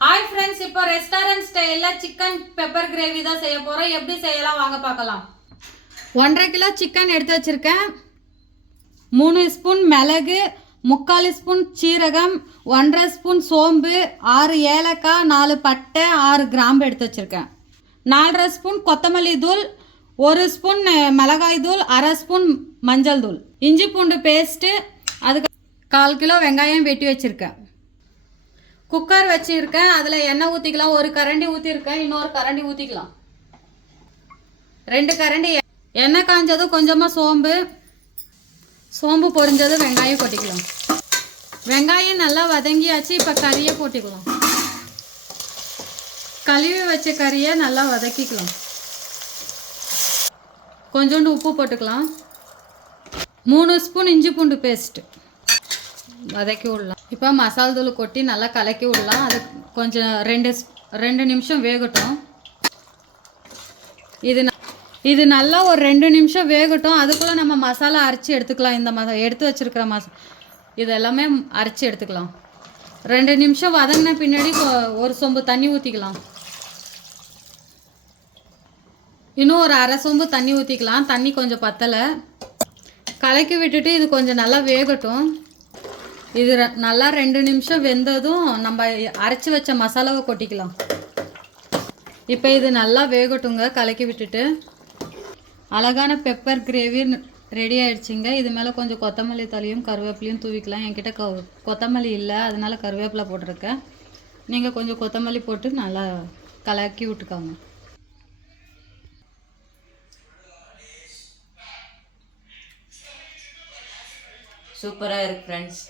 Hi friends இப்போ restaurant ஸ்டைல்ல chicken pepper gravy தான் செய்ய போறோம். எப்படி செய்யலாம் வாங்க பார்க்கலாம். 1.5 கிலோ சிக்கன் எடுத்து வச்சிருக்கேன். 3 ஸ்பூன் மிளகு, 3/4 ஸ்பூன் சீரகம், 1.5 ஸ்பூன் சோம்பு, 6 ஏலக்காய், 4 பட்டை, 6 கிராம்பு எடுத்து வச்சிருக்கேன். 4.5 ஸ்பூன் கொத்தமல்லி தூள், 1 ஸ்பூன் மிளகாய் தூள், 1/2 ஸ்பூன் மஞ்சள் தூள், இஞ்சி பூண்டு பேஸ்ட்டு, அதுக்கு 1/4 கிலோ வெங்காயம் வெட்டி வச்சிருக்கேன். குக்கர் வச்சிருக்கேன். அதில் எண்ணெய் ஊற்றிக்கலாம். 1 கரண்டி ஊற்றிருக்கேன். இன்னொரு கரண்டி ஊற்றிக்கலாம். 2 கரண்டி எண்ணெய் காஞ்சதும் கொஞ்சமாக சோம்பு பொரிஞ்சதும் வெங்காயம் கொட்டிக்கலாம். வெங்காயம் நல்லா வதங்கியாச்சு. இப்போ கறியை போட்டுக்கலாம். கழுவி வச்ச கறியை நல்லா வதக்கிக்கலாம். கொஞ்சோண்டு உப்பு போட்டுக்கலாம். 3 ஸ்பூன் இஞ்சி பூண்டு பேஸ்ட்டு வதக்கி விடலாம். இப்போ மசாலா தூள் கொட்டி நல்லா கலக்கி விடலாம். அது கொஞ்சம் 2 நிமிஷம் வேகட்டும். இது நல்லா ஒரு 2 நிமிஷம் வேகட்டும். அதுக்குள்ளே நம்ம மசாலா அரைச்சி எடுத்துக்கலாம். இந்த எடுத்து வச்சுருக்கிற இது எல்லாமே அரைச்சி எடுத்துக்கலாம். 2 நிமிஷம் வதங்கின பின்னாடி ஒரு சொம்பு தண்ணி ஊற்றிக்கலாம். இன்னும் ஒரு 1/2 சொம்பு தண்ணி ஊற்றிக்கலாம். தண்ணி கொஞ்சம் பத்தலை. கலக்கி விட்டுட்டு இது கொஞ்சம் நல்லா வேகட்டும். இது நல்லா 2 நிமிஷம் வெந்ததும் நம்ம அரைச்சி வச்ச மசாலாவை கொட்டிக்கலாம். இப்போ இது நல்லா வேகட்டுங்க. கலக்கி விட்டுட்டு அழகான பெப்பர் கிரேவி ரெடி ஆகிடுச்சிங்க. இது மேலே கொஞ்சம் கொத்தமல்லி தலையும் கருவேப்பிலையும் தூவிக்கலாம். என்கிட்ட கொத்தமல்லி இல்லை, அதனால் கருவேப்பிலை போட்டிருக்கேன். நீங்கள் கொஞ்சம் கொத்தமல்லி போட்டு நல்லா கலக்கி விட்டுக்கோங்க. சூப்பராக இருக்குது ஃப்ரெண்ட்ஸ்.